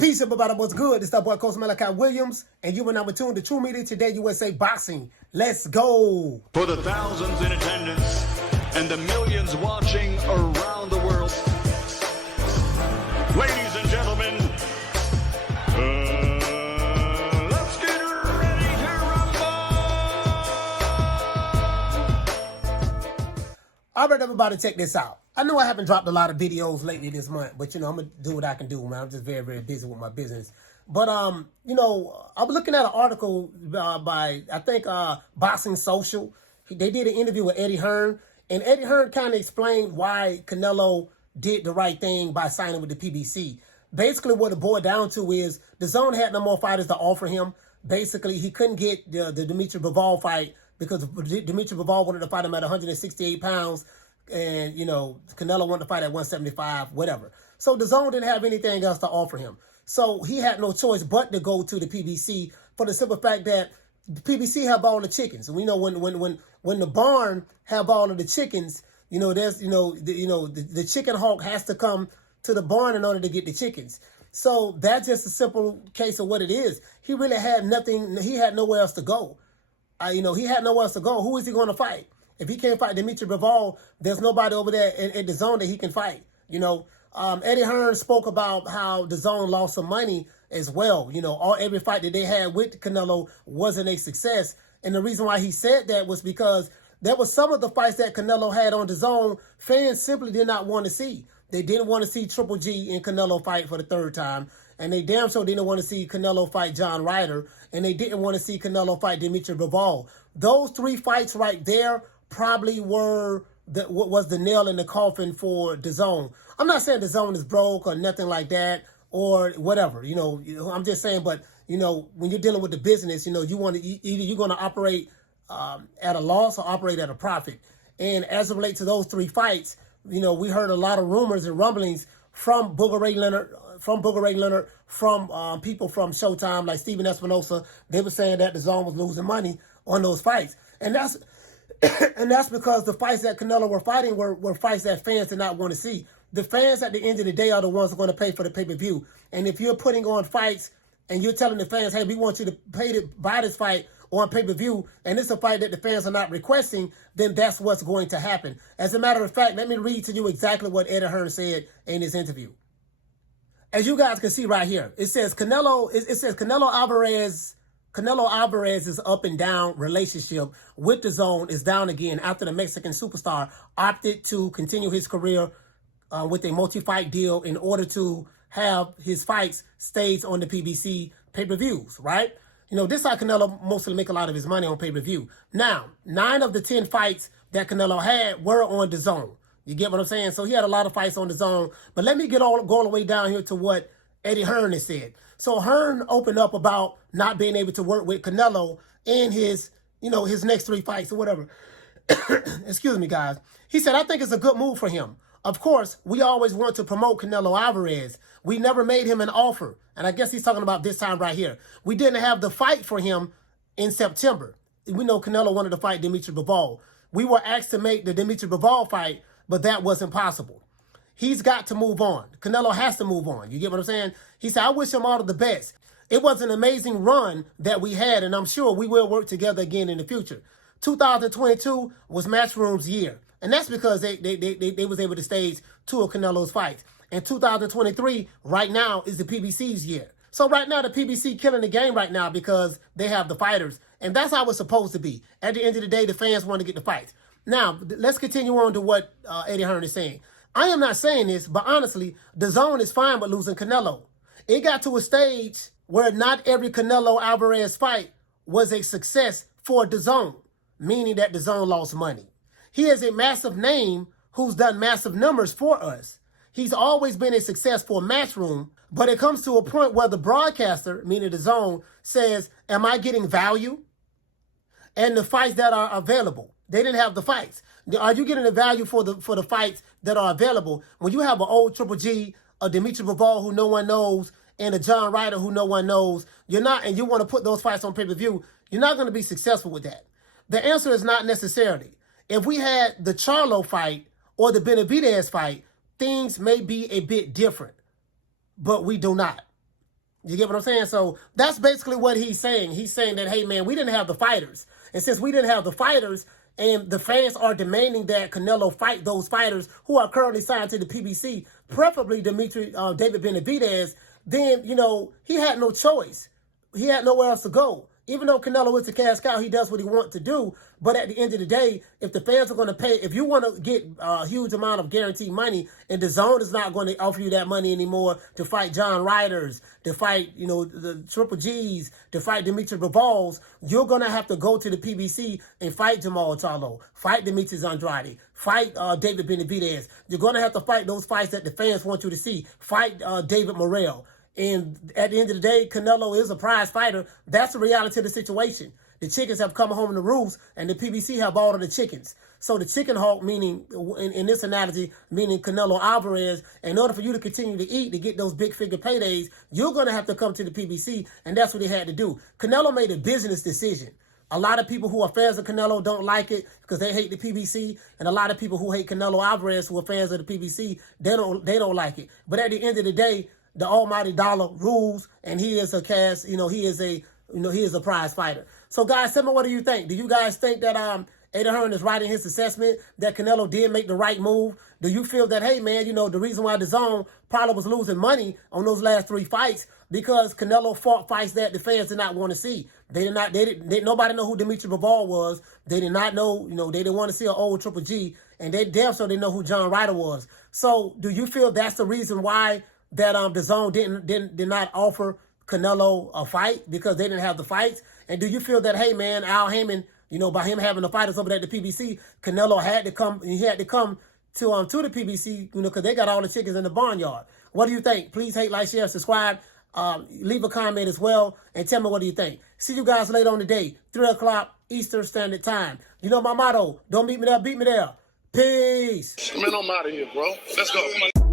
Peace, everybody. What's good? It's that boy, Coach Malachi Williams, and you are now tuned to True Media Today USA Boxing. Let's go. For the thousands in attendance and the millions watching around the world, ladies and gentlemen, let's get ready to rumble. All right, everybody, check this out. I know I haven't dropped a lot of videos lately this month, but, I'm going to do what I can do, man. I'm just very, very busy with my business. But, I'm looking at an article by, I think, Boxing Social. They did an interview with Eddie Hearn, and Eddie Hearn kind of explained why Canelo did the right thing by signing with the PBC. Basically, what it boiled down to is DAZN had no more fighters to offer him. Basically, he couldn't get the Dimitri Bivol fight because Dimitri Bivol wanted to fight him at 168 pounds. And, Canelo wanted to fight at 175, whatever. So DAZN didn't have anything else to offer him. So he had no choice but to go to the PBC for the simple fact that the PBC have all the chickens. And we know when the barn have all of the chickens, there's, the chicken hawk has to come to the barn in order to get the chickens. So that's just a simple case of what it is. He really had nothing. He had nowhere else to go. He had nowhere else to go. Who is he going to fight? If he can't fight Dimitri Bivol, there's nobody over there in the zone that he can fight. Eddie Hearn spoke about how the zone lost some money as well. Every fight that they had with Canelo wasn't a success. And the reason why he said that was because there were some of the fights that Canelo had on the zone fans simply did not want to see. They didn't want to see Triple G and Canelo fight for the third time. And they damn sure didn't want to see Canelo fight John Ryder. And they didn't want to see Canelo fight Dimitri Bivol. Those three fights right there probably was the nail in the coffin for DAZN. I'm not saying DAZN is broke or nothing like that or whatever. I'm just saying, but when you're dealing with the business, you want to either you're going to operate at a loss or operate at a profit. And as it relates to those three fights, we heard a lot of rumors and rumblings from Booger Ray Leonard, from people from Showtime like Steven Espinosa. They were saying that DAZN was losing money on those fights, and that's because the fights that Canelo were fighting were fights that fans did not want to see. The fans at the end of the day are the ones who are going to pay for the pay-per-view. And if you're putting on fights and you're telling the fans, hey, we want you to pay to buy this fight on pay-per-view, and it's a fight that the fans are not requesting, then that's what's going to happen. As a matter of fact, let me read to you exactly what Eddie Hearn said in his interview. As you guys can see right here, it says Canelo Alvarez's up and down relationship with DAZN is down again after the Mexican superstar opted to continue his career with a multi-fight deal in order to have his fights staged on the PBC pay-per-views, right? This is how Canelo mostly make a lot of his money on pay-per-view. Now, 9 of the 10 fights that Canelo had were on DAZN. You get what I'm saying? So he had a lot of fights on DAZN. But let me go all the way down here to what Eddie Hearn has said. So Hearn opened up about not being able to work with Canelo in his next 3 fights or whatever. Excuse me, guys. He said, I think it's a good move for him. Of course, we always want to promote Canelo Alvarez. We never made him an offer. And I guess he's talking about this time right here. We didn't have the fight for him in September. We know Canelo wanted to fight Dimitri Bivol. We were asked to make the Dimitri Bivol fight, but that wasn't possible. He's got to move on. Canelo has to move on. You get what I'm saying? He said, I wish him all of the best. It was an amazing run that we had, and I'm sure we will work together again in the future. 2022 was Matchroom's year, and that's because they was able to stage 2 of Canelo's fights. And 2023, right now, is the PBC's year. So right now, the PBC killing the game right now because they have the fighters, and that's how it's supposed to be. At the end of the day, the fans want to get the fights. Now, let's continue on to what Eddie Hearn is saying. I am not saying this, but honestly, DAZN is fine with losing Canelo. It got to a stage where not every Canelo Alvarez fight was a success for DAZN, meaning that DAZN lost money. He is a massive name who's done massive numbers for us. He's always been a success for Matchroom, but it comes to a point where the broadcaster, meaning DAZN, says, am I getting value? And the fights that are available, they didn't have the fights. Are you getting the value for the fights that are available? When you have an old Triple G, a Dimitri Bivol who no one knows, and a John Ryder who no one knows, you're not, and you want to put those fights on pay-per-view, you're not going to be successful with that. The answer is not necessarily. If we had the Charlo fight or the Benavidez fight, things may be a bit different, but we do not. You get what I'm saying? So that's basically what he's saying. He's saying that, hey, man, we didn't have the fighters. And since we didn't have the fighters, and the fans are demanding that Canelo fight those fighters who are currently signed to the PBC, preferably David Benavidez, then, you know, he had no choice. He had nowhere else to go. Even though Canelo is a cash cow, he does what he wants to do. But at the end of the day, if the fans are going to pay, if you want to get a huge amount of guaranteed money, and DAZN is not going to offer you that money anymore to fight John Ryders, to fight, you know, the Triple G's, to fight Dimitri Bivols, you're going to have to go to the PBC and fight Jamal Charlo, fight Demetrius Andrade, fight David Benavidez. You're going to have to fight those fights that the fans want you to see. Fight David Morrell. And at the end of the day, Canelo is a prize fighter. That's the reality of the situation. The chickens have come home to roost, and the PBC have all of the chickens. So the chicken hawk, meaning, in this analogy, meaning Canelo Alvarez, in order for you to continue to eat, to get those big figure paydays, you're going to have to come to the PBC, and that's what he had to do. Canelo made a business decision. A lot of people who are fans of Canelo don't like it because they hate the PBC, and a lot of people who hate Canelo Alvarez who are fans of the PBC, they don't like it. But at the end of the day, the almighty dollar rules, and he is a cash, he is a prize fighter. So guys, tell me, what do you think? Do you guys think that Hearn is right in his assessment that Canelo did make the right move? Do you feel that, hey man, the reason why DAZN probably was losing money on those last 3 fights because Canelo fought fights that the fans did not want to see. Nobody know who Dimitri Bivol was. They did not know, they didn't want to see an old Triple G, and they damn sure didn't know who John Ryder was. So do you feel that's the reason why that DAZN did not offer Canelo a fight, because they didn't have the fights? And do you feel that, hey man, Al Haymon, by him having the fighters over there at the PBC, Canelo had to come to the PBC, because they got all the chickens in the barnyard? What do you think? Please hate, like, share, subscribe, leave a comment as well, and tell me what do you think. See you guys later on today, 3 o'clock Eastern Standard Time. You know my motto, don't meet me there, beat me there. Peace. Man, I'm out of here, bro. Let's go.